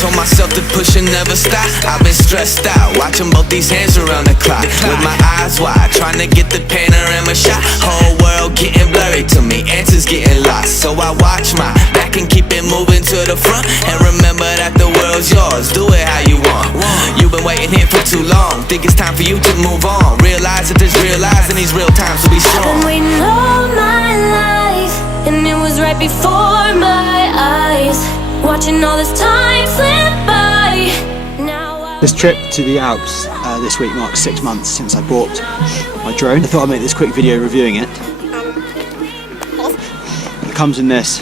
told myself to push and never stop. I've been stressed out, watching both these hands around the clock, with my eyes wide, trying to get the panorama shot. Whole world getting blurry to me, answers getting lost. So I watch my back and keep it moving to the front, and remember that the world's yours, do it how you want. You've been waiting here for too long, think it's time for you to move on. Realize that there's real lies in these real times, so be strong. I've been waiting all my life, and it was right before my eyes, watching all this time slip by. This trip to the Alps this week marks 6 months since I bought my drone. I thought I'd make this quick video reviewing it. It comes in this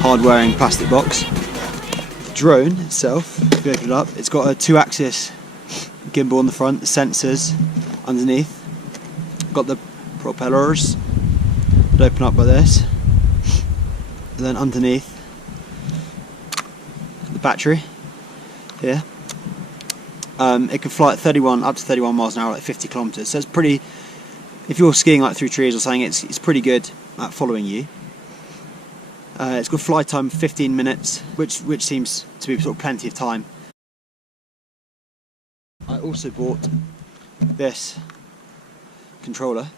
hard-wearing plastic box. The drone itself, if you open it up, it's got a 2-axis gimbal on the front, the sensors underneath. Got the propellers that open up by this. And then underneath, the battery here. It can fly at up to 31 miles an hour, like 50 kilometers. So it's pretty, if you're skiing like through trees or something, it's pretty good at following you. It's got flight time 15 minutes, which seems to be sort of plenty of time. I also bought this controller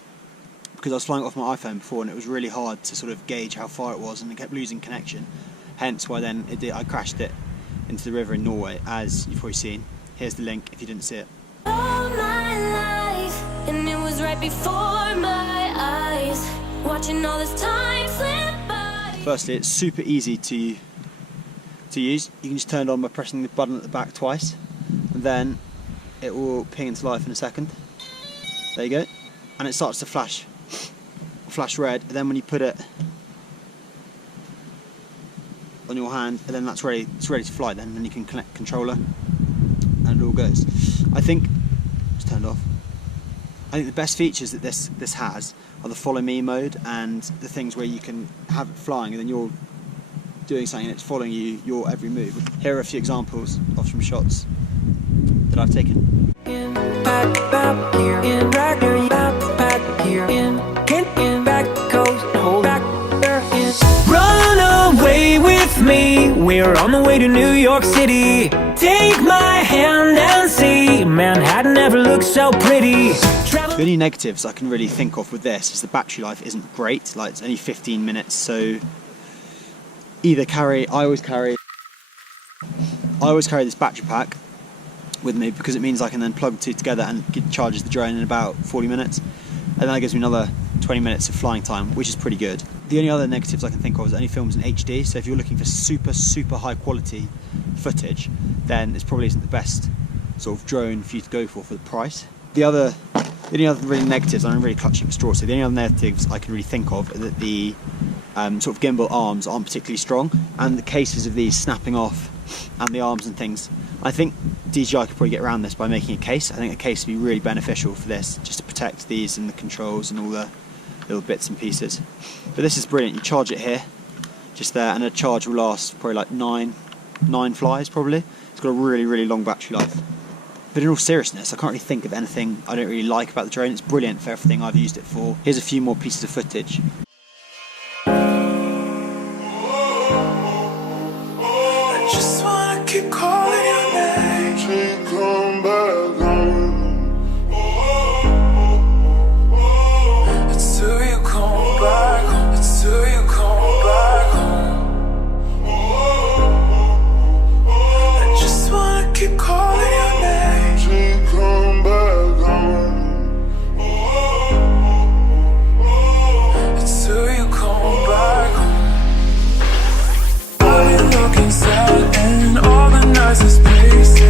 because I was flying it off my iPhone before, and it was really hard to sort of gauge how far it was, and it kept losing connection. Hence why then I crashed it into the river in Norway, as you've probably seen. Here's the link if you didn't see it. All my life, and it was right before my eyes, watching all this time slip by. Firstly, it's super easy to use. You can just turn it on by pressing the button at the back twice, and then it will ping into life in a second. There you go. And it starts to flash red, and then when you put it on your hand, and then it's ready to fly then you can connect the controller and it all goes. I think it's turned off. I think the best features that this has are the follow me mode and the things where you can have it flying and then you're doing something and it's following you, your every move. Here are a few examples of some shots that I've taken. Run away with me, we're on the way to New York City. Take my hand and see, Manhattan never looked so pretty. The only negatives I can really think of with this is the battery life isn't great, like it's only 15 minutes, so I always carry this battery pack with me because it means I can then plug the two together and it charges the drone in about 40 minutes, and then that gives me another 20 minutes of flying time, which is pretty good. The only other negatives I can think of is it only films in HD, so if you're looking for super high quality footage, then this probably isn't the best sort of drone for you to go for the price. The only other really negatives, I'm really clutching at straws, so the only other negatives I can really think of are that the sort of gimbal arms aren't particularly strong, and the cases of these snapping off and the arms and things. I think DJI could probably get around this by making a case. I think a case would be really beneficial for this, just to protect these and the controls and all the little bits and pieces. But this is brilliant. You charge it here, just there, and a charge will last probably like nine flies probably. It's got a really long battery life. But in all seriousness, I can't really think of anything I don't really like about the drone. It's brilliant for everything I've used it for. Here's a few more pieces of footage. I just wanna keep calling your name. Can't come back home. It's till you come back home. It's till you come back home. I just wanna keep calling your name. Can't come back home. It's till you come back home. I've been looking sad in all the nicest places.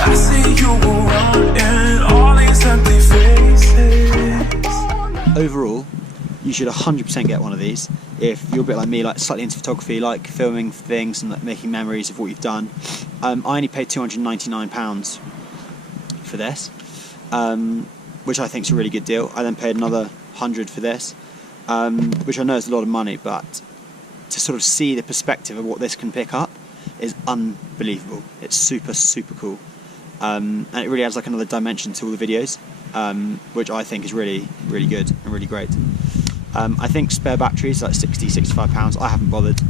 I see you around in all these empty faces. Overall, you should 100% get one of these if you're a bit like me, like slightly into photography, like filming things and like making memories of what you've done. I only paid £299 for this, which I think is a really good deal. I then paid another £100 for this, which I know is a lot of money, but to sort of see the perspective of what this can pick up is unbelievable. It's super cool, and it really adds like another dimension to all the videos, which I think is really good and really great. I think spare batteries like 60-65 pounds. I haven't bothered.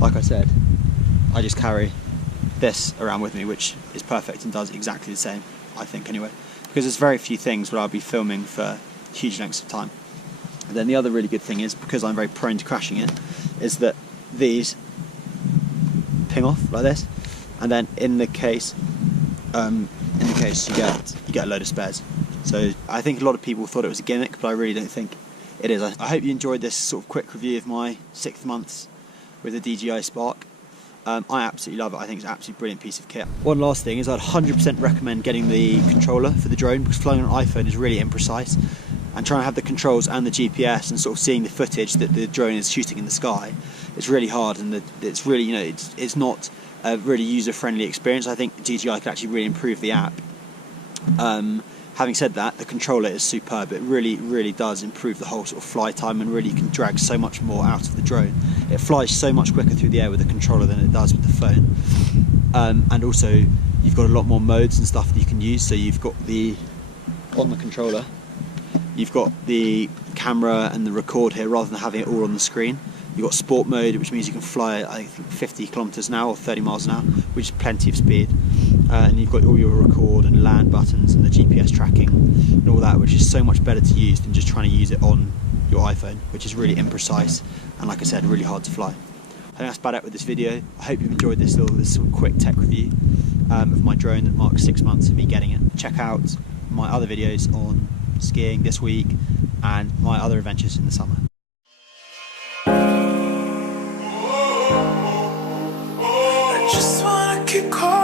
Like I said, I just carry this around with me, which is perfect and does exactly the same, I think anyway, because there's very few things where I'll be filming for huge lengths of time. And then the other really good thing is, because I'm very prone to crashing it, is that these ping off like this, and then in the case you get a load of spares. So I think a lot of people thought it was a gimmick, but I really don't think it is. I hope you enjoyed this sort of quick review of my 6 months with the DJI SPARK. I absolutely love it. I think it's an absolutely brilliant piece of kit. One last thing is I'd 100% recommend getting the controller for the drone, because flying on an iPhone is really imprecise, and trying to have the controls and the GPS and sort of seeing the footage that the drone is shooting in the sky, it's really hard, and it's really, you know, it's not a really user-friendly experience. I think DJI could actually really improve the app. Having said that, the controller is superb. It really does improve the whole sort of fly time, and really you can drag so much more out of the drone. It flies so much quicker through the air with the controller than it does with the phone. And also you've got a lot more modes and stuff that you can use. So you've got on the controller, you've got the camera and the record here rather than having it all on the screen. You've got sport mode, which means you can fly, I think, 50 kilometers an hour or 30 miles an hour, which is plenty of speed. And you've got all your record and land buttons and the GPS tracking and all that, which is so much better to use than just trying to use it on your iPhone, which is really imprecise and, like I said, really hard to fly. I think that's about it with this video. I hope you've enjoyed this sort of quick tech review of my drone that marks 6 months of me getting it. Check out my other videos on skiing this week and my other adventures in the summer. I just wanna keep calling.